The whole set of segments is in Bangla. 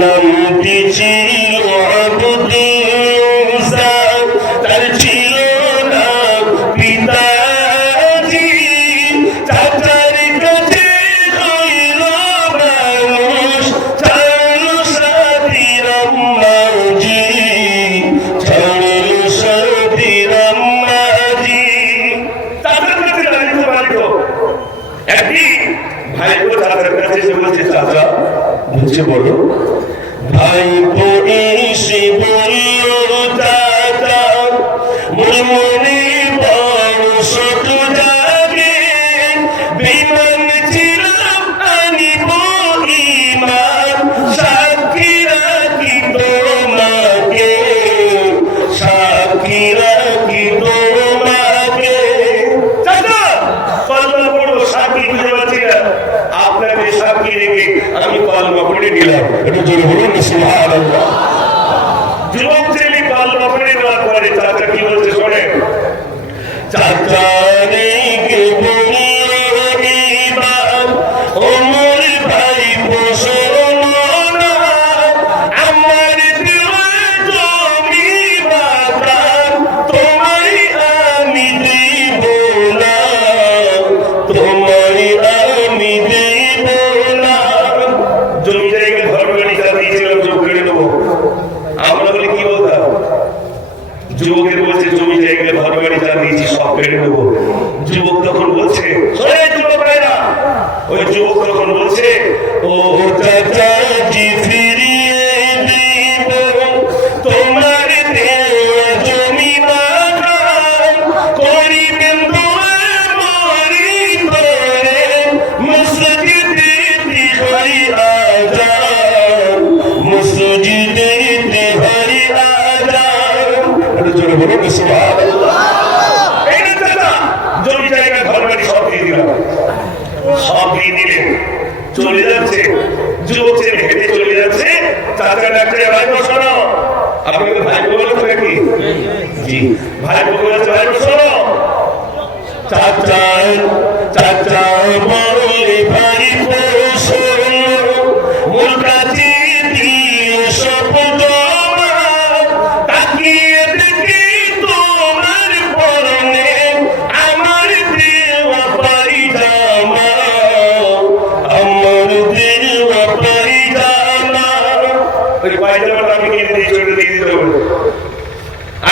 নামটি ছিল আবদুল তার ছিল না পিতাজি চাচার কাছে হইল মানুষ ছাড়ল সাথীর আম্মাজি ছাড়ল সাথীর আম্মাজি চাচার কাছে দাঁড়িয়ে পারত একদিন ভাইপো চাচার কাছে এসে বলছে চাচা বলছে বলো ভাইপো এসে বলল চাচা মনে বড় শত জাগে বিমান ছিলাম আনিব ইমান সাক্ষী রাখি তোমাকে সাক্ষী রাখি তোমাকে চাচা কলমা পড়ো সাক্ষী খুঁজে পাচ্ছি না আপনাকে সাক্ষী রেখে আমি কলমা পড়ে নিলাম এটা জোরে বলুন সুবহানাল্লাহ যুবক ছেলে কলমা পড়ে নেওয়ার পরে চাচা কি বলছে শোনে চাচা রে কে বলিবান ওমর ভাই বসনা আমার দেওয়া জমি বাগান তোমায় আমি দেব না তোমায় আমি দেব না জমি জায়গা ঘর বাড়ি যা দিয়েছিলাম সব কেড়ে নেবো আমরা বলি কি বলতাম যুবকের বলছে জমি জায়গা ঘর বাড়ি যা দিয়েছি সব কেড়ে নেবো যুবক তখন বলছে যুবক ভাইরা ওই যুবক তখন বলছে ও চাচাজি ফিরিয়ে দিব তোমার দেওয়া জমি বাগান করিবেন দোয়া মরি করে মসজিদে হরি আজান মসজিদে হরি আজান এটা জোরে বলুন সুবহানাল্লাহ এই না চাচা জমি জায়গা ঘর বাড়ি সব দিয়ে দিলাম সব দিয়ে দিলেন চলে যাচ্ছে যুবক ছেলে হেঁটে চলে যাচ্ছে চাচা ডাক্তার ভাই শোনো আপনাকে ভাই বলেছে নাকি জি ভাই বলেছে ভাই শোনো চাচা চাচা বলে ভাই শোনো মূল কাছে দিয়ে সব জমা তাকিয়ে দেখি তোমার পরনে আমার দেওয়া পায়জামা আমার দেওয়া পায়জামা ওই পায়জামাটা আমি কিনে দিয়ে চলে দিয়ে দিতে হবে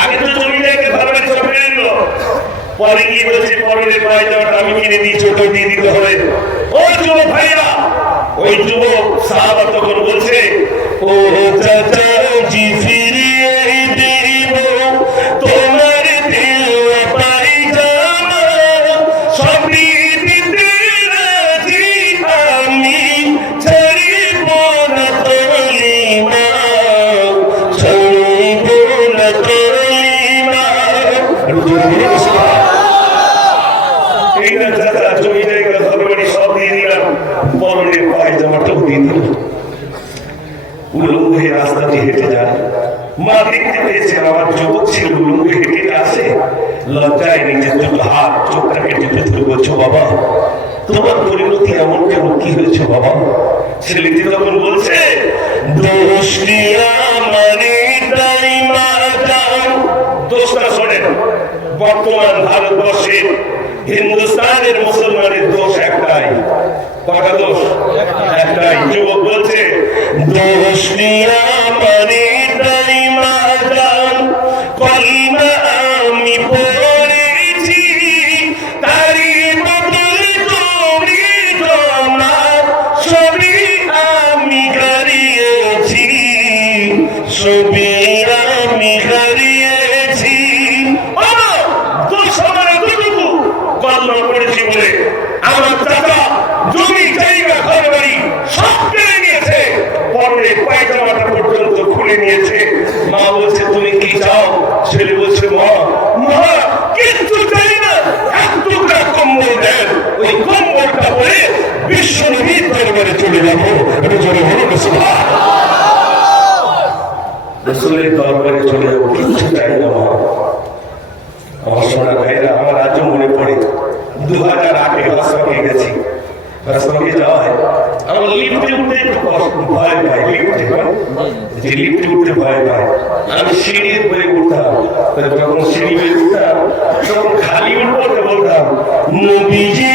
আগে তো জমি জায়গা ভালো সব কিনে নিল পরে গিয়ে বলছে পরের পায়জামাটা আমি কিনে দিয়ে ছোট দিয়ে দিতে হবে ও যুবক ভাইরা ওই যুবক সাহাবা তখন বলছে ও চাচা জি ফিরিয়ে দিব তোমার দেওয়া পায়জামা সবই দিতে রাজি আমি ছাড়িব না কলিমা ছাড়িব না কলিমা এই না চাচা জমি জায়গা ঘর বাড়ি সব দিয়ে দিলাম পরনের পায়জামাটাও দিয়ে দিলাম উলঙ্গ হয়ে রাস্তা দিয়ে হেঁটে যায় মা দেখতে পেয়েছে আমার যুবক ছিল উলঙ্গ হেঁটে আসে লজ্জায় নিজের দুটো হাত চোখটাকে টিপে ধরে বলছো বাবা তোমার পরিণতি এমন কেমন কি হয়েছে বাবা ছেলেটি তখন বলছে দোষটি আমারই তাই মাতাম দোষটা শোনেন বর্তমান ভারতবর্ষে হিন্দুস্তানের মুসলমানের দোষ একটাই কটা দোষ একটাই যুবক বলছে দোষটি আমারই তাই মাতাম কলিমা আমি পড়েছি তারি বদলে জমি জমা সবই আমি হারিয়েছি সবই আমি হারিয়েছি দোষ আমার এতটুকু কলমা পড়েছি বলে আমার চাচা জমি জায়গা ঘর বাড়ি সব কেড়ে নিয়েছে পরে পায়জামাটা পর্যন্ত খুলে নিয়েছে মা বলছে তুমি কি চাও ছেলে বলছে মা মা কিচ্ছু চাই না এক টুকরা কম্বল দেন ওই কম্বলটা পরে বিশ্ব নবীর দরবারে চলে যাবো এটা জোরে হলো রাসূলের দরবারে চলে যাবো কিচ্ছু চাই না মা আমার সোনা ভাইরা আমার আজও মনে পড়ে 2008-এ হজ করতে গেছি রাস্তাকে যাওয়ায় আমার লিফটে উঠতে একটু ভয় পাই, লিফটে উঠতে ভয় পাই। আমি সিঁড়ির উপরে উঠতাম, যখন সিঁড়ি বেয়ে উঠতাম তখন খালি উঠতে বলতাম নবীজি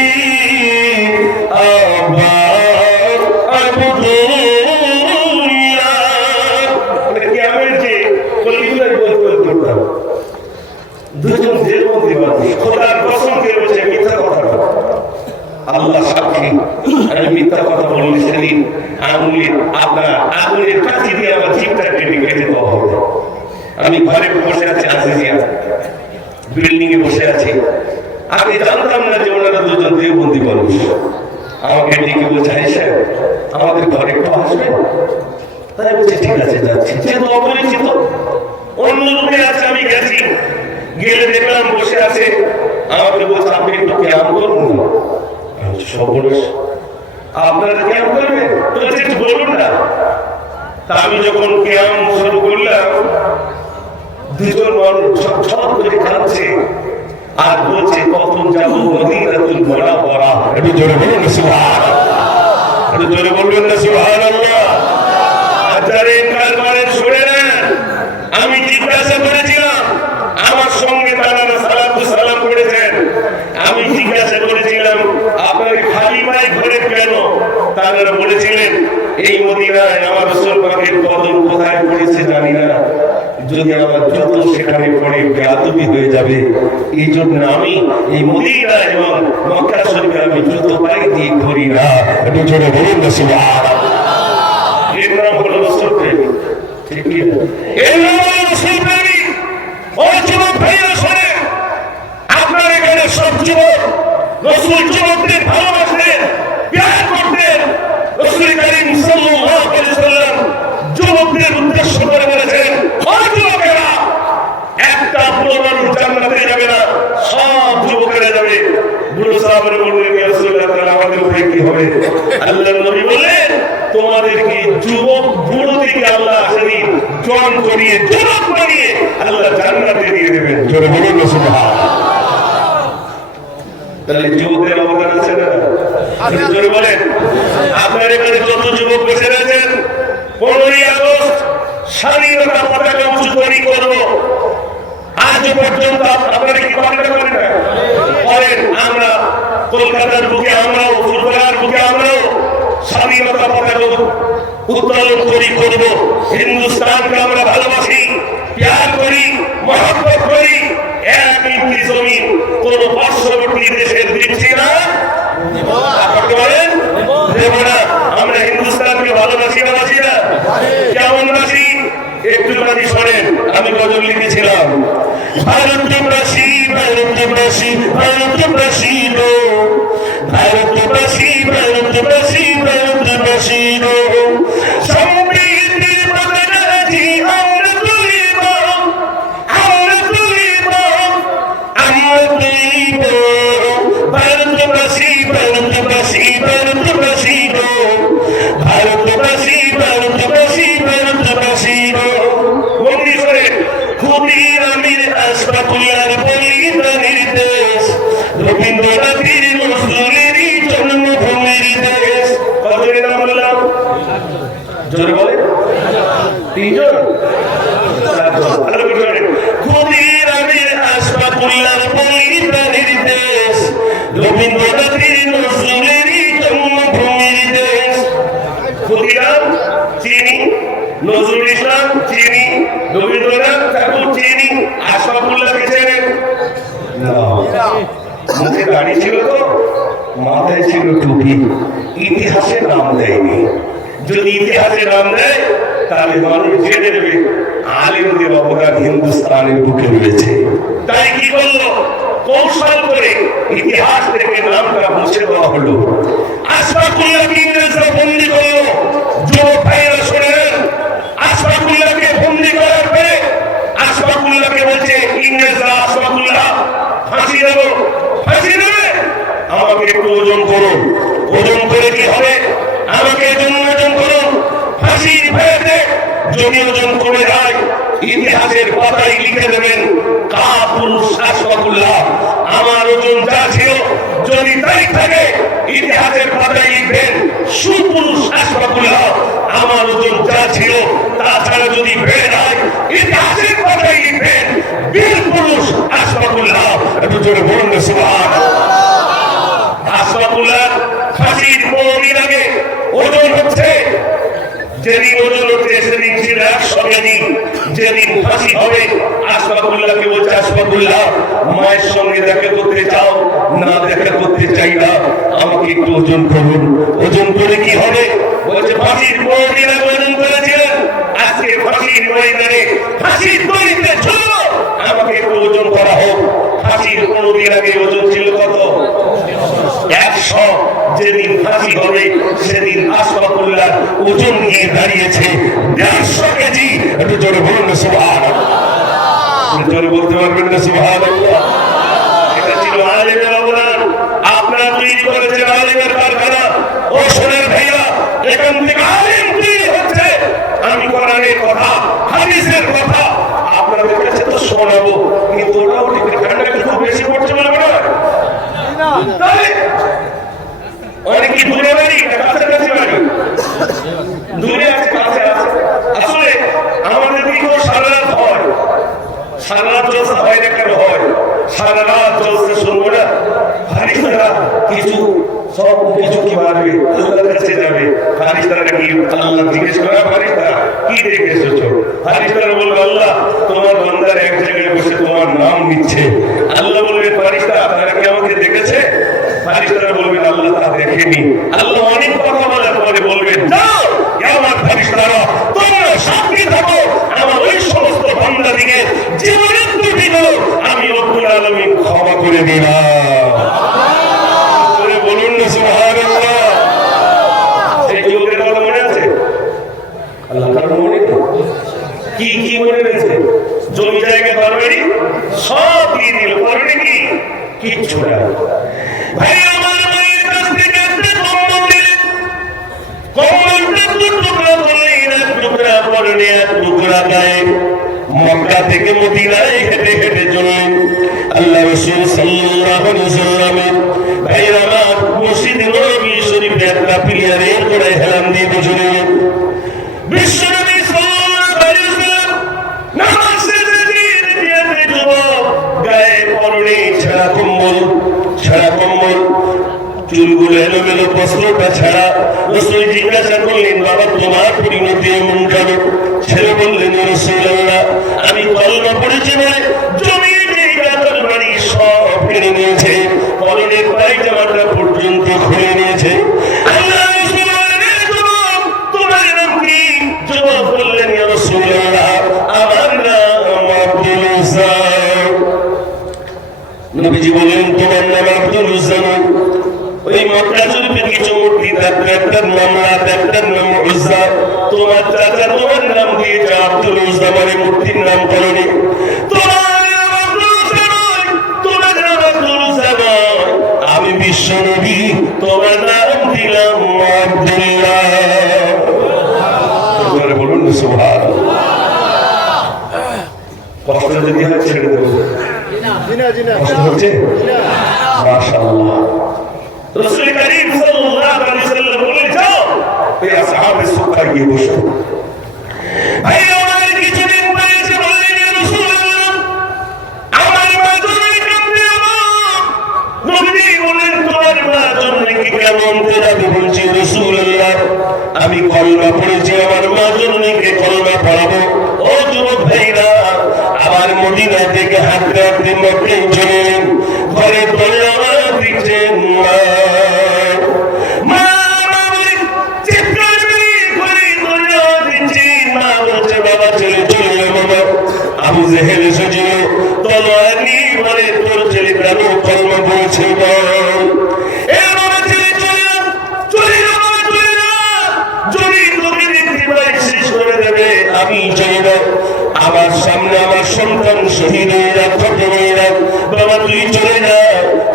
দুজন দেবন্দী মানুষ খোদার কসম করে বলছে মিথ্যা কথা না, আল্লাহ সাক্ষী আমি মিথ্যা কথা বলি। সেদিন আগুনের কাছে দিয়ে আমার জীবটা টেনে কেটে দেওয়া হবে। আমি ঘরে বসে আছি, আজিজিয়া বিল্ডিং এ বসে আছি, আমি জানতাম না যে ওনারা দুজন দেবন্দী মানুষ। আমাকে ডেকে বলছে সাহেব আমাদের ঘরে একটু আসবে, তাই বলছে ঠিক আছে যাচ্ছি। যেহেতু অপরিচিত অন্য রূপে আছে, আমি গেছি, গেলে দেখলাম বসে আছে। আমাকে বলছে আপনি একটু ক্যাম্প করুন না। সর্বনাশ, আপনারা ক্যাম্প করবেন তো একটু বলুন না। তা আমি যখন ক্যাম্প শুরু করলাম, দুজন মানুষ ছট করে কাঁদছে আর বলছে কখন যাবো মদিনাতুল মুনাওয়ারা। একটু জোরে বলুন না সুবহানাল্লাহ, একটু জোরে বলবেন না সুবহানাল্লাহ। আজারে কারবারে শুনে নেন, আমি জিজ্ঞাসা করেছিলাম, আমার সঙ্গে তারা সালাতু সালাম করেছেন, আমি জিজ্ঞাসা করেছিলাম আপনাকে খালি পায়ে ঘরে কেন? তারা বলেছিলেন এই মদিনায় আমার রাসূল পাকের কদম কোথায় পড়েছে জানি না, যদি আমার জুতো সেখানে পড়ে বেয়াদবি হয়ে যাবে, এই জন্য আমি এই মদিনা এবং মক্কা শরীফে আমি জুতো পায়ে দিয়ে ঘুরি না। একটু জোরে বলুন না সুবহানাল্লাহ। এর নাম হলো রাসূল প্রেমিক, ঠিক কি না? এর নাম হলো রাসূল প্রেমিক। ও যুবক ভাইরা শোনেন, আপনার এখানে সব যুবক রাসূল যুবকদের ভালোবাসতেন, প্যার করতেন। রাসূল করিম সাল্লাল্লাহু আলাইহি ওয়াসাল্লাম যুবকদের উদ্দেশ্য করে বলেছেন, ও যুবকেরা, একটা বুড়ো মানুষ জান্নাতে যাবে না, সব যুবকেরা যাবে। বুড়ো সাহাবারা বললেন ইয়া রাসূলুল্লাহ আমাদের উপরে কি হবে? আল্লাহর নবী বললেন তোমাদেরকে যুবক বুড়ো থেকে আল্লাহ সেদিন জন করিয়ে যুবক বানিয়ে আল্লাহ জান্নাতে দিয়ে দেবেন। জোরে বলুন না সুবহানাল্লাহ। তাহলে যুবকদের অবদান আছে না? জোরে বলেন। আপনার এখানে যত যুবক বসে রয়েছেন, 15ই আগস্ট স্বাধীনতা পতাকা উঁচু তৈরি করবো। আজ পর্যন্ত আপনারা কি করেন না? করেন। আমরা কলকাতার বুকে, আমরাও ফুলবাগার বুকে আমরাও স্বাধীনতা পতাকা উত্তোলন করি করব। হিন্দুস্তানকে আমরা ভালোবাসি, প্যার করি, মহব্বত করি। এক ইঞ্চি জমি কোন পার্শ্ববর্তী দেশের দিচ্ছি না, আপনি বলেন দেব না। আমরা হিন্দুস্তানকে ভালোবাসি না, বাসি না? কেমন বাসি একটুখানি শোনেন। আমি গজল লিখেছিলাম, ভারতবাসী ভারতবাসী ভারতবাসী গো, ভারতবাসী ভারতবাসী ভারতবাসী গো, সমৃদ্ধির পতাকাটি আমরা তুলিব, আমরা তুলিব, আমরা তুলিব। ভারতবাসী ভারতবাসী ভারতবাসী গো, ভারতবাসী ভারতবাসী ভারতবাসী গো। মন্দিরে খুদির আমির আশফাকুল্লাহর বলিদানের দেশ, রবীন্দ্রনাথের নজরুলেরই জন্মভূমির দেশ। কতজনের নাম বললাম? জোরে বলে তিনজন। খুদির আমির আশফাকুল্লাহর বলিদানের দেশ, রবীন্দ্রনাথের নজরুলেরই জন্মভূমির দেশ। ক্ষুদিরাম চিনি, নজরুল ইসলাম চিনি, রবীন্দ্রনাথ ঠাকুর চিনি, আশফাকুল্লাহকে চেনেন? মুখে দাড়ি ছিল তো, মাথায় ছিল টুপি, ইতিহাসে নাম দেয়নি। যদি ইতিহাসে নাম দেয় তাহলে মানুষ জেনে নেবে আলেমদের অবদান হিন্দুস্তানের বুকে রয়েছে। তাই কি করলো? কৌশল করে ইতিহাস থেকে নামটা মুছে দেওয়া হলো। আশফাকুল্লাহকে ইংরেজরা বন্দী করলো। যুবক ভাইয়েরা শোনেন, আশফাকুল্লাহকে বন্দী করার পরে আশফাকুল্লাহকে বলছে ইংরেজরা, আশফাকুল্লাহ ফাঁসি দেবো, ফাঁসি দেবে, আমাকে একটু ওজন করো। ওজন করে কি হবে? আমাকে ওজন করো। ফাঁসির ভয়েতে যদি ওজন কমে যায় ইতিহাসের পাতায় লিখে দেবেন কাপুরুষ আশফাকুল্লাহ। আমার ওজন যা ছিল যদি তাই থাকে ইতিহাসের পাতায় লিখবেন সুপুরুষ আশফাকুল্লাহ আমার ওজন যা ছিল তাছাড়া যদি বেড়ে যায় ইতিহাসের পাতায় লিখবেন বীর পুরুষ আশফাকুল্লাহ। একটু জোরে বলুন না সুবহানাল্লাহ। আশফাকুল্লাহ ফাঁসির 15 দিন আগে ওজন হচ্ছে, যেদিন ওজন হচ্ছে সেদিন ছিল 100 কেজি। যেদিন ফাঁসি হবে আশফাকুল্লাহকে বলছে, আশফাকুল্লাহ মায়ের সঙ্গে দেখা করতে চাও? না, দেখা করতে চাই না, আমাকে একটু ওজন করুন। ওজন করে কি হবে? বলছে ফাঁসির 15 দিন আগে ওজন করেছিলেন, আজকে ফাঁসির ময়দানে ফাঁসির দড়িতে ঝুলো, আমাকে একটু ওজন করা হোক। ফাঁসির 15 দিন আগে ওজন ছিল কত? 100। যেদিন ফাঁসি হবে সেদিন আশফাকুল্লাহ ওজন নিয়ে দাঁড়িয়েছে 150 কেজি। একটু জোরে বলুন না সুবহানাল্লাহ। জোরে বলতে পারবেন না সুবহানাল্লাহ? এটা ছিল আলেমের অবদান। আপনারা তৈরি করেছেন আলেমের কারখানা। ও সোনার ভাইয়া, এখান থেকে আলেম তৈরি হচ্ছে। আমি কোরআনের কথা, হাদিসের কথা আপনাদের কাছে তো শোনাবো, কিন্তু ওটাও ঠিক ঠান্ডা খুব বেশি পড়ছে বলে মনে হয় না। অনেক কি দূরে বাড়ি, কাছাকাছি বাড়ি? দূরে আছে, কাছে আছে। আসলে আমাদের দিকেও সারা রাত হয়, সারা রাত জলসা হয় না। কেন হয়? সারা রাত জলসা শুনবো না, ফারিস্তারা কিছু সব কিছু কি মারবে, আল্লাহর কাছে যাবে। ফারিস্তারা কি আল্লাহ জিজ্ঞেস করে, ফারিস্তারা কি দেখে এসেছো? ফারিস্তারা বলবে, আল্লাহ তোমার বান্দার এক জায়গায় বসে তোমার নাম নিচ্ছে। আল্লাহ বলবে, ফারিস্তা তারা কি আমাকে দেখেছে? ফারিস্তারা বলবেন, আল্লাহ তা দেখেনি। আল্লাহ অনেক কথা বলার পরে বলবেন, যাও আমার ফারিস্তারা তোমরা সাক্ষী থাকো আমার ওই সমস্ত বান্দাদিকে জীবনের ত্রুটিগুলো আমি রব্বুল আলামিন ক্ষমা করে দিলাম। বলুন না সুবহানাল্লাহ। সেই যুগের কথা মনে আছে? আল্লাহ কারণ মনে নেই? কি কি মনে রয়েছে? জমি জায়গা বাড়ি সব দিয়ে দিল, পারবে কি? কিচ্ছু না। ভাই আমার মায়ের কাছ থেকে একটা কম্বল দিলেন, কম্বলটা টুকরা করলেন, এক টুকরা পরনে এক টুকরা গায়ে। মক্কা থেকে মদিনায় হেঁটে হেঁটে চললেন আল্লাহ রাসূল সাল্লাল্লাহু আলাইহি ওয়াসাল্লামের ভাইরা আমার মসজিদে নববী শরীফে একটা পিলারের গোড়ায় হেলান দিয়ে বসে রইলেন। বিশ্বনবী সাল্লাল্লাহু আলাইহি ওয়াসাল্লাম নামাজ শেষে দিয়ে যুবক গায়ে পরনে ছাড়া কম্বল, চুলগুলো এলোমেলো, বস্ত্রটা ছাড়া। রাসূল জিজ্ঞাসা করলেন, বাবা তোমার পরিণতি এমন কেন? ছেলে বললেন, রাসূলুল্লাহ আমি কলমা পড়েছি বলে জমি জায়গা বাড়ি সব কিনে নিয়েছে, পরনের পায়জামাটা পর্যন্ত খুলে নিয়েছে। আল্লাহ রাসূল বললেন, যুবক তোমার নাম কি? যুবক বললেন, ইয়া রাসূলুল্লাহ আমার নাম আব্দুল উজ্জা। নবীজি বললেন, তোমার নাম আব্দুল উজ্জা? ওই মক্কা শরীফের কিছু মূর্তি থাকতো, একটার নাম লাত, একটার নাম উজ্জা। তোমার চাচা তোমার নাম দিয়েছে আব্দুল উজ্জা, মানে মূর্তির নাম করনি। তোমার নাম আব্দুল উজ্জা নয়, তোমার নাম আব্দুল উজ্জা নয়, আমি বিশ্ব নবী তোমার নাম দিলাম আব্দুল্লাহ। বলুন না সুবহানাল্লাহ। কষ্ট যদি হয় ছেড়ে দেবো, কষ্ট হচ্ছে? মাশাআল্লাহ। রাসূল করিম সাল্লাল্লাহু আলাইহি ওয়াসাল্লাম বলে, যাও এই আসহাবে সুফা গিয়ে বসো। ভাই আমার কিছুদিন পরে বললেন, ইয়া রাসূলুল্লাহ আমার মা জননী কাঁদতে যাবো। নবী বললেন, তোমার মা জননীকে কেমন যাবে? বলছি, রাসূলুল্লাহ আমি কলমা পড়েছি, আমার মা জননীকে কলমা পড়াবো। ও যুবক ভাইরা, আবার মদিনা থেকে হাঁটতে হাঁটতে মক্কায় চলে এলেন। ঘরে দরজা দিচ্ছেন, আবু জেহেল এসেছিল তলোয়ার নিয়ে, বলে তোর ছেলে কেন কলমা পড়েছে বল। যদি তোকে দেখতে পাই শেষ করে দেবে, আমি চলে যাই। আমার সামনে আমার সন্তান শহীদ হয়ে যাক, ছোট হয়ে যাক, বাবা তুই চলে যা।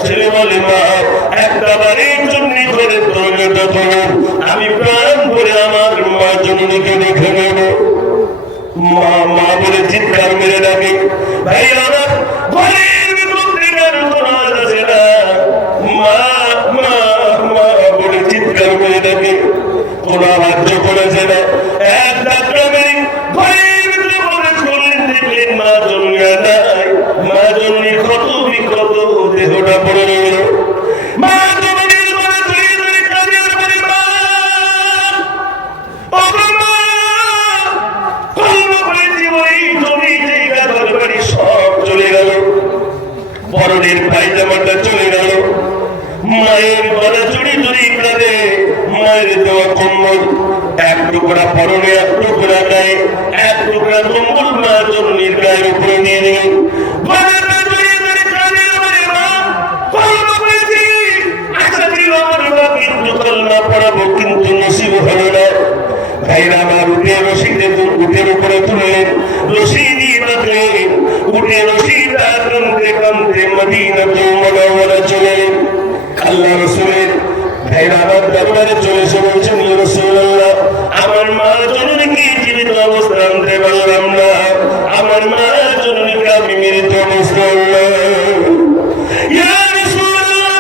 ছেলে বলে, মা একটা বারের জন্য করে তোর করুন, আমি প্রাণ ভরে আমার মা জননীকে দেখে নেব। মা মা বলে চিৎকার মেরে ডাকে। ভাই আমার ঘরের ভিতর থেকে আর কোনো আওয়াজ আসে না। মা মা মা মা বলে চিৎকার করে ডাকে, কোন আওয়াজ করেছে না। এক ডাক্তার ঘরের ভিতরে প্রবেশ করলেন, দেখলেন মা জন্মিয়া নাই। মা জন্মে ক্ষত বিক্ষত দেহটা পড়ে রইল। মা জন্মের পরে ধরে ধরে কাঁদে বলে, মা ও মা, কর্ম করেছি ওই জমি জায়গা ঘরবাড়ি সব চলে গেল, পরনের পায়জামাটা চলে গেল। মায়ের গলা চুরি চুরি কাঁদে, মায়ের দেওয়া কম্বল এক টুকরা পরনে, এক টুকরা গায়ে, এক টুকরা কম্বল মা জন্মের গায়ের উপরে নিয়ে নিলেন। কিন্তু নসিব হলো না। ভাইরা আমার উঠে রশিদে উঠের উপরে তুললেন, রশি দিয়ে রাখলেন। উঠে রশিদা কানতে কানতে মদিনাতুল মুনাওয়ারা চলে আল্লাহ রাসূলের ভাইরা আমার দরবারে চলে এসে বলছেন, ইয়া রাসূলুল্লাহ, আমার মা জননীকে জীবিত অবস্থা আনতে পারলাম না, আমার মা জননীকে আমি মৃত অবস্থা আনলাম। ইয়া রাসূলুল্লাহ,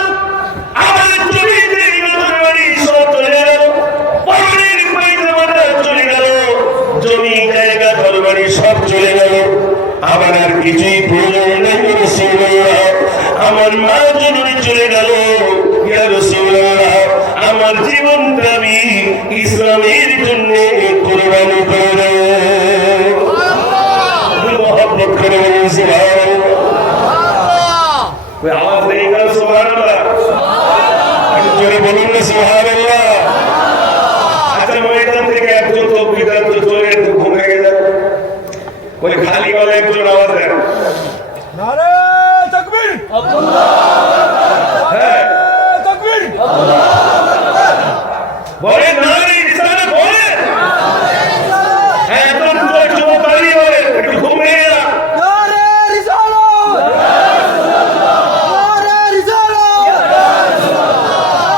আমার জমিতে ঘরবাড়ি সব চলে গেল, পরনের পায়জামাটা চলে গেল, জমি জায়গা ঘরবাড়ি সব চলে গেল, আমার আর কিছুই প্রয়োজন নেই রাসূলুল্লাহ, আমার মা জননী চলে গেল। ইয়া রাসূলুল্লাহ, আমার জীবনটা আমি ইসলামের জন্য কুরবানি করে দেব। মহব্বত করে বলুন সুবহানাল্লাহ। ওই আওয়াজ নেই না সুবহানাল্লাহ? একটু জোরে বলুন না সুবহানাল্লাহ। আচ্ছা, ময়দান থেকে একজন তো বিদাত চলে ঘুরে গেল, ওই খালি গলায় একজন আওয়াজ দেন, নারে তাকবীর, আল্লাহু হ্যাঁ তাকবীর, বলে নারী ইসলামে বলে, একদম জোরে দাঁড়িয়ে বলে, একটু ঘুমিয়ে না। নারে রিসালাত, নারে রিসালাত,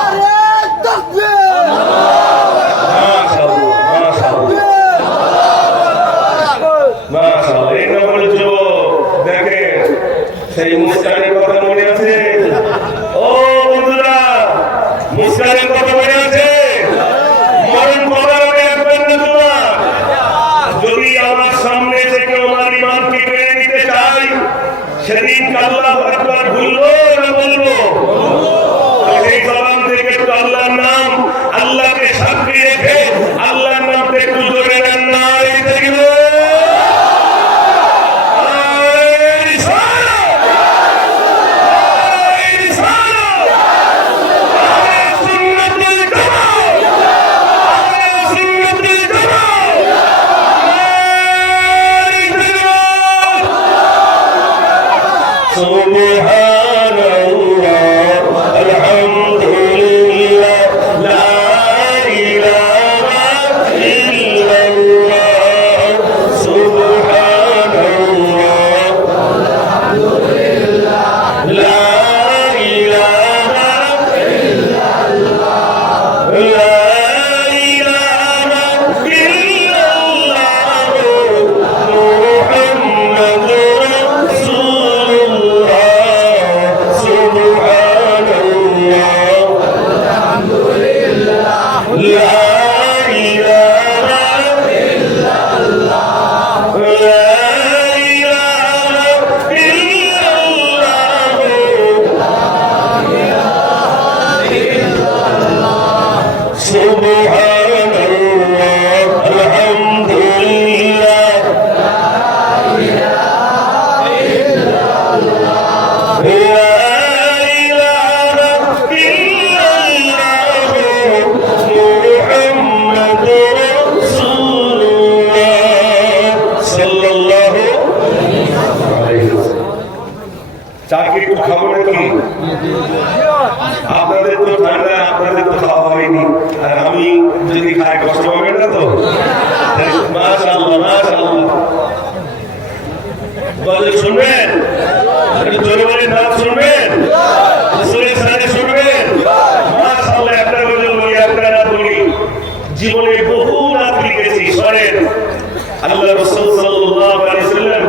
নারে তাকবীর, মাশাআল্লাহ মাশাআল্লাহ মাশাআল্লাহ। এই নম্বর যুবক দেখেন, সেই মুস্কানের কথা মনে আছে? ও বন্ধুরা, মুস্কানের কথা মনে আছে? মরণ করার আগে একবার না তোমার, যদি আমার সামনে থেকে আমার ইমানকে কেড়ে নিতে চাই, সেদিন আল্লাহু আকবার বলবো না বলবো? সেই জবান থেকে একটু আল্লাহর নাম, আল্লাহকে সাক্ষী রেখে আল্লাহর নামটা একটু জোরে নেন না, এই দেখবে চাকরি একটু খাবো নাকি? আপনাদের তো ঠান্ডা, আপনাদের তো খাওয়া হয়নি, আর আমি যদি খাই কষ্ট হবে না তো? মাশাআল্লাহ মাশাআল্লাহ। বলে শুনবেন, একটু জোরে বলে নাম শুনবেন, রাসূলের সাথে শুনবেন। মাশাআল্লাহ, একটা গজল বলি, একটা না বলি, জীবনে বহু রাত লিখেছি। শোনেন, আল্লাহ রাসূল সাল্লাল্লাহু আলাইহি ওয়াসাল্লাম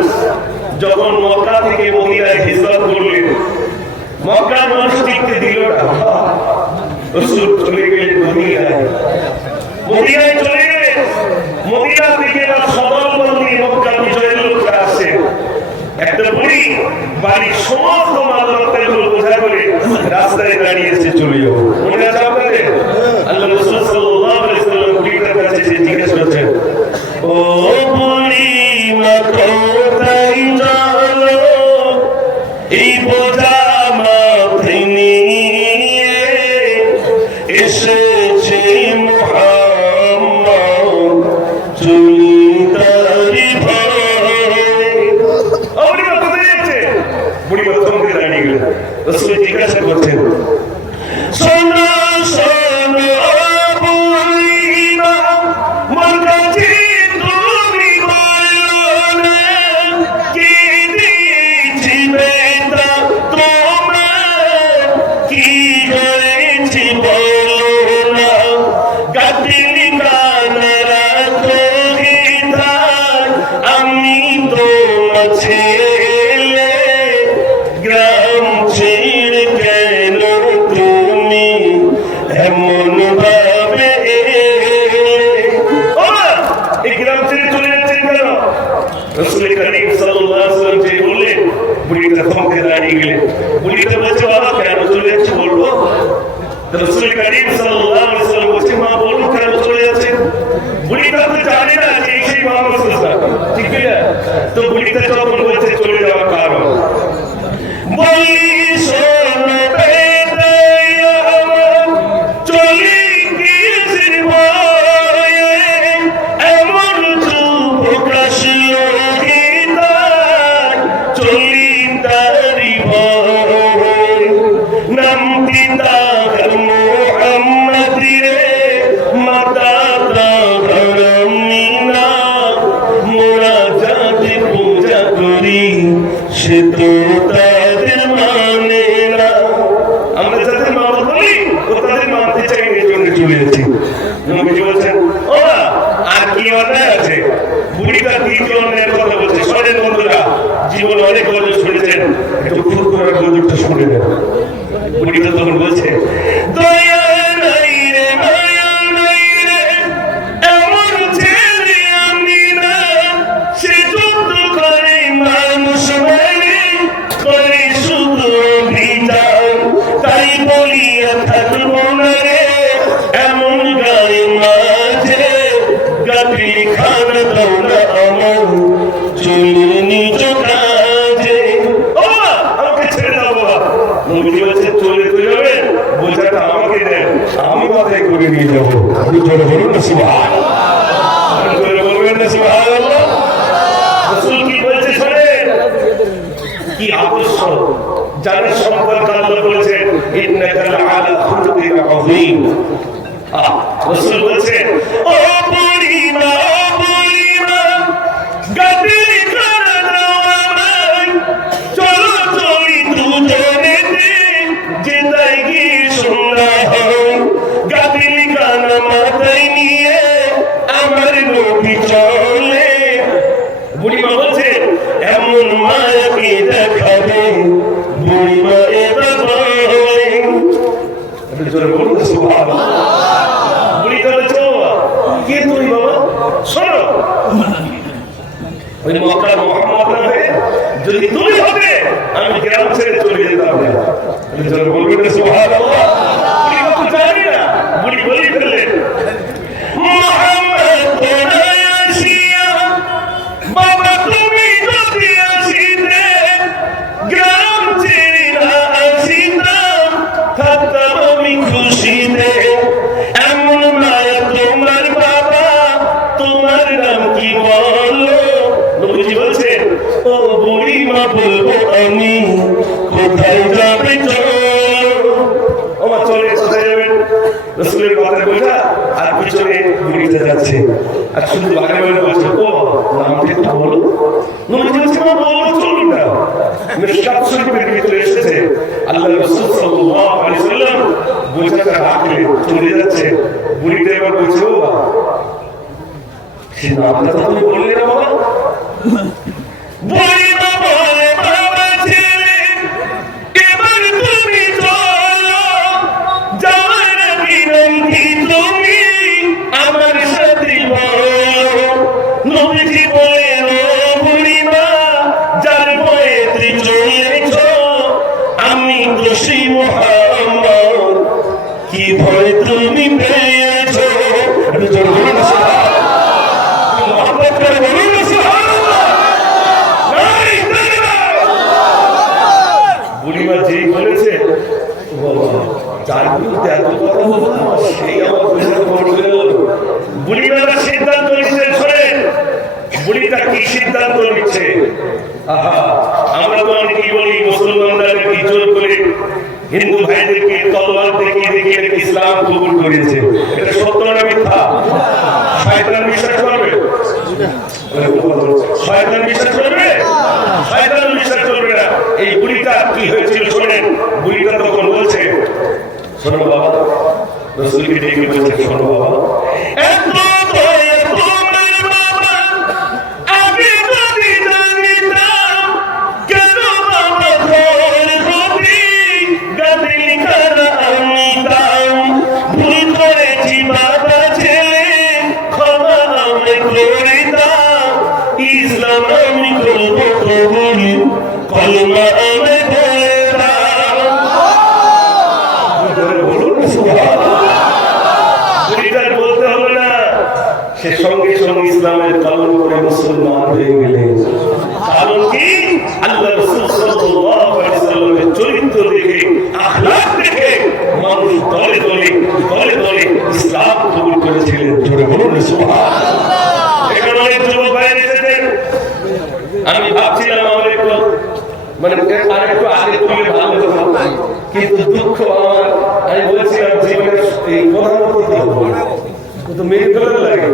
যখন মক্কা থেকে মদিনায় হিজরত করলেন, মক্কার মানুষ টিকতে দিল না। রাসূল চলে গেলেন মদিনায়। মদিনায় চলে গেলেন। মদিনা থেকে না সদলবন্দি মক্কা বিজয়ের লোকরা আসে। একটা বুড়ি বাড়ির সমস্ত মালপত্রগুলো বোঝা করে রাস্তায় দাঁড়িয়েছে, চলে যাবো। মনে আছে আপনাদের? আল্লাহ রাসূল সাল্লাল্লাহু আলাইহি ওয়াসাল্লাম বুড়িটার কাছে এসে জিজ্ঞেস করছেন, ও বুড়ি মা কোথায় চলো এই বোঝা মাথায় নিয়ে এসেছে মুহাম্মদ চুলিদারি ভাই। বুড়িমা কোথায় যাচ্ছে? বুড়িমা থমকে দাঁড়িয়ে গেলেন। রাসূল জিজ্ঞাসা করছেন, শোনো শোনো বুড়িমা, মন কাছে তুমি বলো না কি দিয়েছি বেটা তোমার, কি করেছি বলো না, গাতিলি কানারা তোহিদার, আমি তোমার ছেলে, গ্রাম ছেড়ে কেন তুমি এমন ভাবে এই গ্রাম ছেড়ে চলে যাচ্ছেন কেন? রাসূল করিম সাল্লাল্লাহু আলাইহি ওয়াসাল্লাম যে বললেন, বুড়িটা থমকে দাঁড়িয়ে গেলেন। বুড়িটা বলছে, বাবা কেন চলে যাচ্ছি বলবো? রাসূল করিম সাল্লাল্লাহু আলাইহি ওয়াসাল্লাম বলছে, মা বলুন কেন চলে যাচ্ছেন? বুড়িটা তো জানে না যে এই সেই মুহাম্মদ সাল্লাল্লাহু আলাইহি ওয়াসাল্লাম, ঠিক না? তো বুড়িটা যখন বলছে চলে যাওয়ার কারণ, বলি শোনো বেটা আমার, চলে গিয়েছে ভয়ে, এমন যুবক আসলো হৃদয়, চলিদারি ভয়, নামটি তার মুহাম্মদ রে, মাতা তার আমিনা, মোরা যাতে পূজা করি সে তো তাদের মানে না। আমরা যাদের মানত করি ও তাদের মানতে চাই না, এই জন্য চলে যাচ্ছি। নবীজি বলছেন, ও আর কি অন্যায় আছে? বুড়িটা দ্বিতীয় অন্যায়ের কথা বলছে। শোনেন বন্ধুরা, জীবনে অনেক গজল শুনেছেন, একটু ফুরফুরা গজলটা শুনে নেন। বুড়িটা তখন বলছে, দয়া নাই রে মায়া নাই রে, এমন ছেলে আমি না, সে যুদ্ধ করে মানুষ মানে, করে শুধু অভিযান, তাই বলিয়া থাকবো না রে এমন গায়ে মাঝে, গাতিলি খানা দাও না আমার চুলের নিজ কাজে। ও বাবা, আমাকে ছেড়ে দাও বাবা। নবীজি বলছে, চলে তো যাবেন, বোঝাটা আমাকে দেন, আমি মাথায় করে নিয়ে যাবো। আপনি জোরে বলুন না সুবহানাল্লাহ, জোরে বলবেন না সুবহানাল্লাহ। রাসূল কি বলছে শোনেন, কি আদর্শ যাদের সম্পর্কে আল্লাহ বলেছেন, ইন্নাকা লাআলা খুলুকিন আযীম। রাসূল বলছেন, ও বুড়িমা গাতিলি কানা দাও আমায়, চলো চলি দুজনে যেতাই গিয়ে শোনা হয়, গাতিলি কানা মাথায় নিয়ে আমার নবী চলে। বুড়িমা বলছেন, এমন মায়াকে দেখাবে বুড়িমা এবার বলে। জোরে বলুন সুবহানাল্লাহ। বুড়িটা বলছে, কে তুমি বাবা? শোনো, ওই মক্কার মুহাম্মদ না হয়ে যদি তুমি হবে, আমি গ্রাম ছেড়ে চলে যেতাম না। জোরে বলবেন না সুবহানাল্লাহ। বুড়ি তো জানি না, বুড়ি বলে ফেললেন, মুহাম্মদ কোথায় আসিয়া, বাবা তুমি যদি আসিতে, গ্রাম ছেড়ে না আসিতাম, থাকতাম আমি খুশিতে, এমন মায়া তোমার বাবা, তোমার নাম কি বলো? নবীজি বলছেন, ও বুড়িমা বলবো আমি, কোথায় যাবে চলো। ওমা চলে, কোথায় যাবেন? রাসূলের কথা বোঝা আর পিছনে বুড়িটা যাচ্ছে, আর শুধু আগে বলে বলছে, ও নামটা একটু বলো। নবীজি বলছে, মা বলো, চলুন না। মিশকাত শরীফের ভিতরে এসেছে, আল্লাহ রাসূল সাল্লাল্লাহু আলাইহি ওয়াসাল্লাম বোঝাটা রাখলে চলে যাচ্ছে। বুড়িটা এবার বলছে, ও সে নামটা তো তুমি বললে না বাবা। বুড়িমা বলে, বাবা ছেলে এবার জোরে বলুন না সুবহানাল্লাহ। মহব্বত করে বলুন না সুবহানাল্লাহ। নাই বুড়িমা যেই বলেছে যার বিরুদ্ধে এত কথা বলবো সেই আমার বুড়িমারা সিদ্ধান্ত নিচ্ছেন। শোনেন বুড়িটা কি সিদ্ধান্ত নিচ্ছে। আমরা তো অনেকেই বলি মুসলমানরা কি জোর করে হিন্দু ভাইদেরকে তলোয়ার দেখিয়ে দেখিয়ে ইসলাম কবুল করেছে। এটা সত্য না মিথ্যা? শয়তান বিশ্বাস করবে? শয়তান বিশ্বাস করবে? শয়তান বিশ্বাস করবে না। এই বুড়িটা কি হয়েছিল শোনেন। বুড়িটা তখন বলছে, শোনো বাবা, রাসূলকে ডেকে বলছে, শোনো বাবা, ইসলাম আমি করবো কবুল, কলমা আমি বলে দাও। বলুন না সুবহানাল্লাহ। বুড়িটার বলতে হবে না, সে সঙ্গে সঙ্গে ইসলামের কলম করে মুসলমান হয়ে গেলেন। কারণ কি? আল্লাহ রাসূল সাল্লাল্লাহু আলাইহি ওয়াসাল্লামের চরিত্র দেখে, আখলাক দেখে মানুষ দলে দলে দলে দলে ইসলাম কবুল করেছিলেন। জোরে বলুন না সুবহানাল্লাহ। এখানে অনেক যুবক ভাইরা এসেছেন। আমি ভাবছিলাম আমার একটু মানে আরেকটু আগে তুলে ভালো হতো, কিন্তু দুঃখ আমার, আমি বলছিলাম জীবনের এই প্রধানমন্ত্রী তো মেরে ফেলার লাগে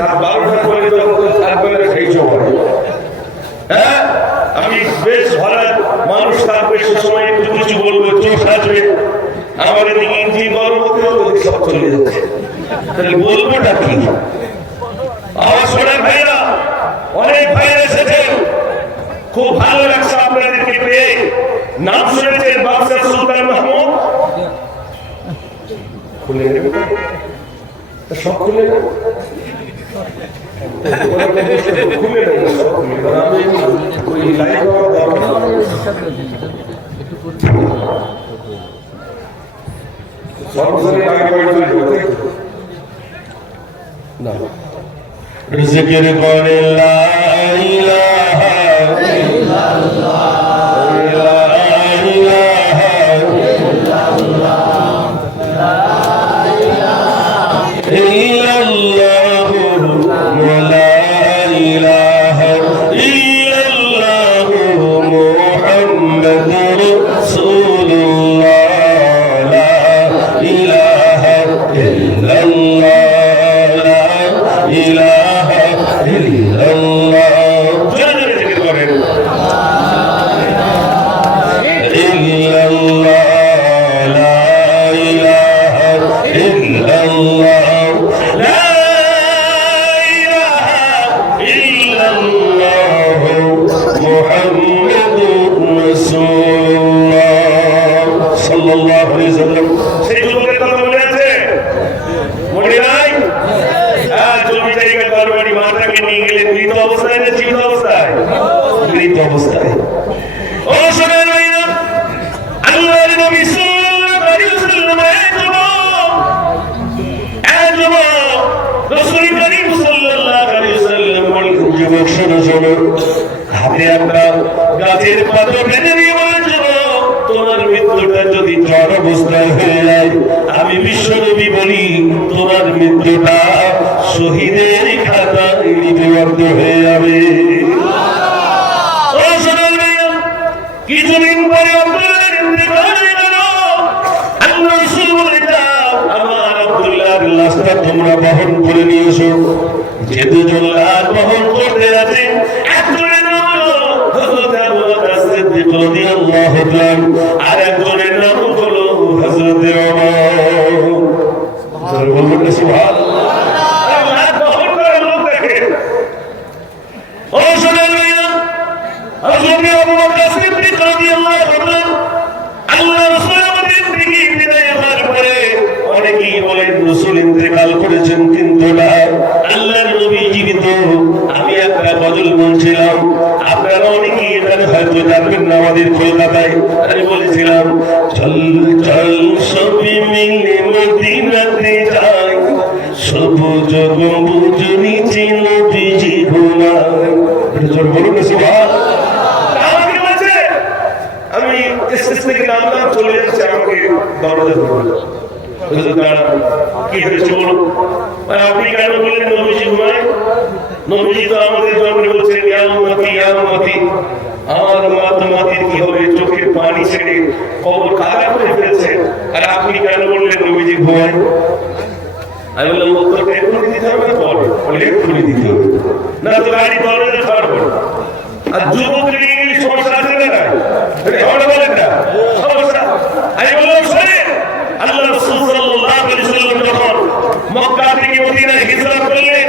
রাত 12টার পরে তো থাকবে না সেই সময়। হ্যাঁ, আমি বেশ ভালো মানুষ থাকবে সে সময় একটু কিছু বলবো, চোখ আসবে আমার এদিকে ইঞ্জিন গরম হতে হতে সব চলে যাচ্ছে। তাহলে বলবোটা কি? আমার সোনার ভাইরা, অনেক ভাইরা এসেছেন, খুব ভালো লাগছে আপনাদেরকে পেয়ে। নাম শুনেছেন বাদশাহ সুলতান মাহমুদ? খুলে নেবে সব খুলে নেবে, খুলে নেবে সব খুলে নেবে। আমি ওই লাইভ হওয়ার দরকার সর্বসাধারণ আগে পড়ে চলে না। জিকির করে লা ইলাহা ইল্লাল্লাহ, লা ইলাহা ইল্লাল্লাহ, লা ইলাহা ইল্লাল্লাহ, ওয়া লা ইলাহা ইল্লাল্লাহ, মুহাম্মাদুর রাসূলুল্লাহ, লা ইলাহা ইল্লাল্লাহ, ইলাহা ইল্লাল্লাহ। জোরে জিকির করেন ইল্লাল্লাহ, লা ইলাহা ইল্লাল্লাহ, লা ইলাহা ইল্লাল্লাহ, মুহাম্মাদুর রাসূলুল্লাহ সাল্লাল্লাহু আলাইহি ওয়াসাল্লাম। সেই যুগের কথা মনে আছে? মনে নাই? মাতাকে নিয়ে গেলেন মৃত অবস্থায় না জীবিত অবস্থায়? মৃত অবস্থায়। ও সোনার ভাইরা, আল্লাহর নবী সাল্লাল্লাহু আলাইহি ওয়াসাল্লাম রাসূল করিম সাল্লাল্লাহু আলাইহি ওয়াসাল্লাম বলেন, যুবক শোনো শোনো, হাতে একটা গাছের পাতা বেঁধে দিয়ে বলেছিল, তোমার মৃত্যুটা যদি জ্বর অবস্থায় হয়ে যায়, আমি বিশ্বনবী বলি তোমার মৃত্যুটা শহীদের খাতায় লিপিবদ্ধ হয়ে যাবে। কিছুদিন পরে আব্দুল্লাহর ইন্তেকাল হয়ে গেল। আল্লাহ রাসূল বলে, যাও আমার আব্দুল্লাহর লাশটা তোমরা বহন করে নিয়ে এসো। যে দুজন লাশ বহন করতে আছে, একজনের নাম হলো হযরত আবু বকর সিদ্দিক রাদিয়াল্লাহু তাআলা, আর একজনের নাম হলো হযরত ওমর। বলুন না সুবহানাল্লাহ। অনেকেই বলেন রাসূল ইন্তেকাল করেছেন, কিন্তু না, আল্লাহর নবী জীবিত। আমি একটা গজল বলছিলাম, আপনারা অনেকেই এখানে হয়তো জানবেন না, আমাদের কলকাতায় আমি বলেছিলাম, চল চল সবই মিলে মদিনাতে যাই, তবু জগবুজ নিচে নবীজি ঘুমায়। এটা জোর বলুন না সুবহানাল্লাহ। আমাকে বলছে আমি স্টেজ থেকে নামলাম, চলে যাচ্ছে, আমাকে দরজা ধরলো। কি হয়েছে বলুন? আপনি কেন বললেন নবীজি ঘুমায়? নবীজি তো আমাদের জন্মে বলছেন ইয়া উম্মতি ইয়া উম্মতি, আমার মাতির কি হবে? চোখের পানি ছেড়ে কবর কাদা করে ফেলেছে, আর আপনি কেন বললেন নবীজি ঘুমায়? আমি বললাম উত্তরটা এক্ষুনি দিতে হবে না, পরে বলে এক্ষুনি দিতে হবে, না তো গাড়ি দরজা ছাড়বো। আর যুবক নিয়ে গেলে সমস্যা আছে না? ঝগড়া বলেন না, সমস্যা। আমি বললাম শোনেন, আল্লাহ রাসূল সাল্লাল্লাহু আলাইহি ওয়াসাল্লাম যখন মক্কা থেকে মদিনায় হিজরত করলেন,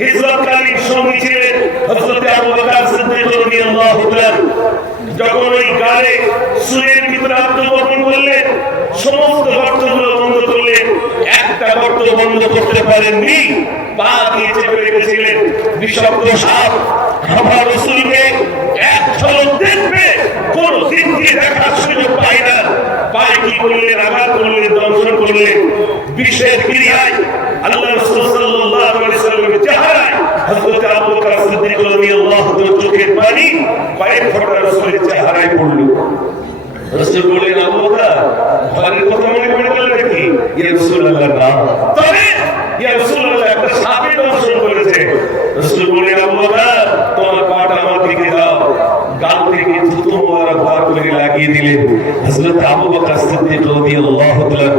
হিজরতকারীর সঙ্গী ছিলেন হযরত আবু বকর সিদ্দিক রাদিয়াল্লাহু তাআলা। যখন ওই গাড়ে সুরের ভিতরে আত্মগোপন করলেন, সমস্ত গর্তগুলো বন্ধ করলেন, একটা গর্ত বন্ধ করতে পারেননি, পা দিয়ে চেপে রেখেছিলেন। বিষাক্ত সাপ আমার রাসূলকে এক ঝলক দেখবে, কোন দিক দিয়ে দেখার সুযোগ পায় না। পায়ে কি করলেন? আঘাত করলেন, দংশন করলেন। বিষের ক্রিয়ায় আল্লাহ রাসূল সাল্লাল্লাহু আলাইহি ওয়াসাল্লামের চেহারায় হযরত আবু বকর সিদ্দিক রাদিয়াল্লাহু তাআলা চোখের পানি কয়েক ফোঁটা রাসূলের চেহারায় পড়ল। রাসূল বললেন, আবু বকর ঘরের কথা মনে পড়ে গেল নাকি? ইয়া রাসূলুল্লাহ, না। তবে ইয়া রাসূলুল্লাহ, একটা সাপে দংশন করেছে। রাসূল বললেন, আবু বকর তোমার পাটা আমার দিকে দাও। গাল থেকে থুতু মোবারক বার করে লাগিয়ে দিলেন। হযরত আবু বকর সিদ্দিক রাদিয়াল্লাহু তাআলা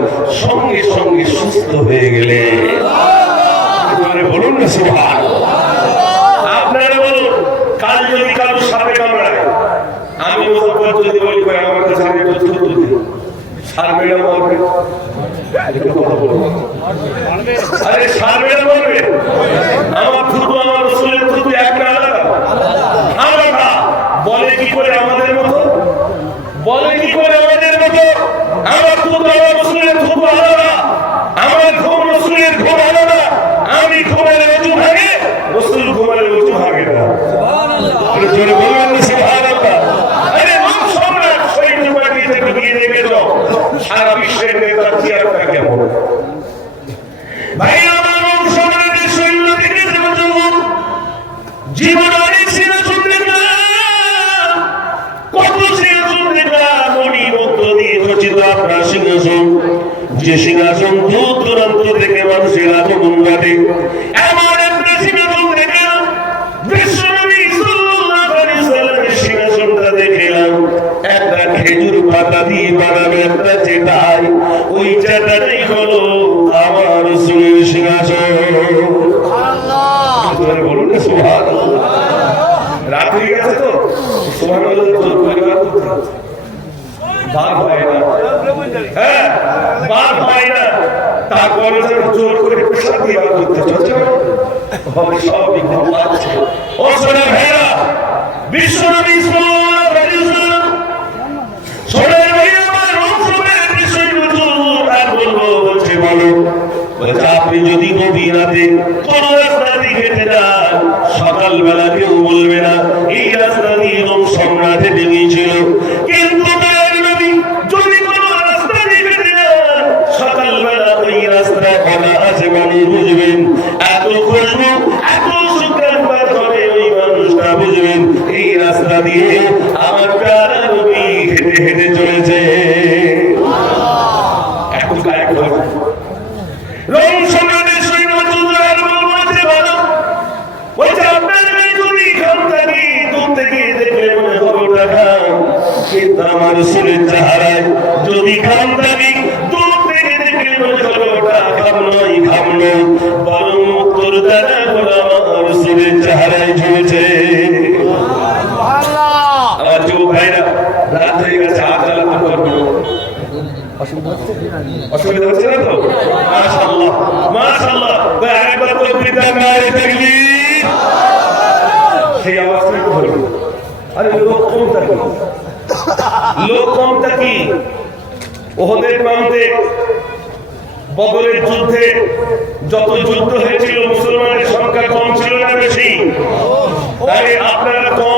সঙ্গে সঙ্গে সুস্থ হয়ে গেলেন। বলুন না সুবহানাল্লাহ। আপনারা বলুন, কাল যদি কারো সাপে কামড়ায়, আমি মুজাফফর যদি বলি ভাই আমার কাছে একটা থুতু দিন, সার মেরে মারবে। আরে সার মেরে মারবে? আমার থুতু আমার রাসূলের থুতু এক না আলাদা? আলাদা। বলে কি করে আমাদের মতো? বলে কি করে আমাদের মতো? আমার থুতু আমার রাসূলের থুতু আলাদা, আমার ঘুম রাসূলের ঘুম আলাদা। আমি ঘুমালে ওযু ভাঙে, রাসূল ঘুমালে ওযু ভাঙে না। সুবহানাল্লাহ। জোরে বলুন না সুবহানাল্লাহ। আরে মন সম্রাট সৈন্য বাহিনীতে ঢুকিয়ে দেখেছো সারা বিশ্বের নেতার চেয়ারটা কেমন? ভাই আমার মন সম্রাটের সৈন্য থেকে দেখেছো জীবন অনেক সিংহাসন দেখলাম, কত সিংহাসন দেখলাম, মণি মুক্ত দিয়ে খচিত আপনার সিংহাসন, যে সিংহাসন দূর দূরান্ত থেকে মানুষের আগমন ঘটে, এমন একটা সিংহাসন দেখলাম। বিশ্বনবী সাল্লাল্লাহু আলাইহি ওয়াসাল্লামের সিংহাসনটা দেখলাম একটা খেজুর পাতা দিয়ে বানানো একটা চেটাই, ওই চেটাই হলো আমার রাসূলের সিংহাসন। সুবহানাল্লাহ। বলুন না সুবহানাল্লাহ। রাত হয়ে গেছে তো সুবহানাল্লাহ তো পরিবার বার হয় না, হ্যাঁ বার হয় না, তারপরে যেন জোর করে পেশা দিয়ে বার করতে চলছে হবে সবই ঘুম পাচ্ছে। ও সোনা ভাইরা, বিশ্বনবী সাল্লাল্লাহু আলাইহি ওয়াসাল্লাম সোনা ভাইরা আমার রসুলের বিষয় হুজুর আর বলবো বলছে বলো, বলছে আপনি যদি গভীর রাতে কোন রাস্তা দিয়ে হেঁটে যান, সকালবেলা কেউ বলবে না এই রাস্তা দিয়ে রোম সম্রাট হেঁটে গিয়েছিল। কিন্তু যদি কোন রাস্তা দিয়ে হেঁটে যান, সকালবেলা ওই রাস্তা খোলা আছে মানুষ বুঝবেন, এত খুশবু এত সুগন্ধ বার হবে, ওই মানুষটা বুঝবেন এই রাস্তা দিয়ে আমার প্যারা নবী হেঁটে হেঁটে চলেছে। এখন গায়ে খবর রোম সম্রাটের সৈন্য চুলার বলতে ভালো বলছে আপনার যদি খাম থাকি দূর থেকে দেখলে মনে খবরটা খাম, কিন্তু আমার রাসূলের চেহারায় যদি খাম থাকি দূর থেকে দেখলে মনে খবরটা খাম নয়, খাম নয়, বরং মুক্তর দ্বারা বলে আমার রাসূলের চেহারায় ঝুলেছে। আমার যুবক ভাইরা, রাত হয়ে গেছে, আর জ্বালাতন করবো না। অসুবিধা হচ্ছে না তো? মাশাআল্লাহ মাশাআল্লাহ। একবার তো পিতা নারে তাকবীর, সেই আওয়াজটা একটু হলো। আরে লোক কমটা কি, লোক কমটা কি? ওহদের প্রান্তে বদরের যুদ্ধে যত যুদ্ধ হয়েছিল মুসলমানের সংখ্যা কম ছিল না বেশি? তাই আপনারা কম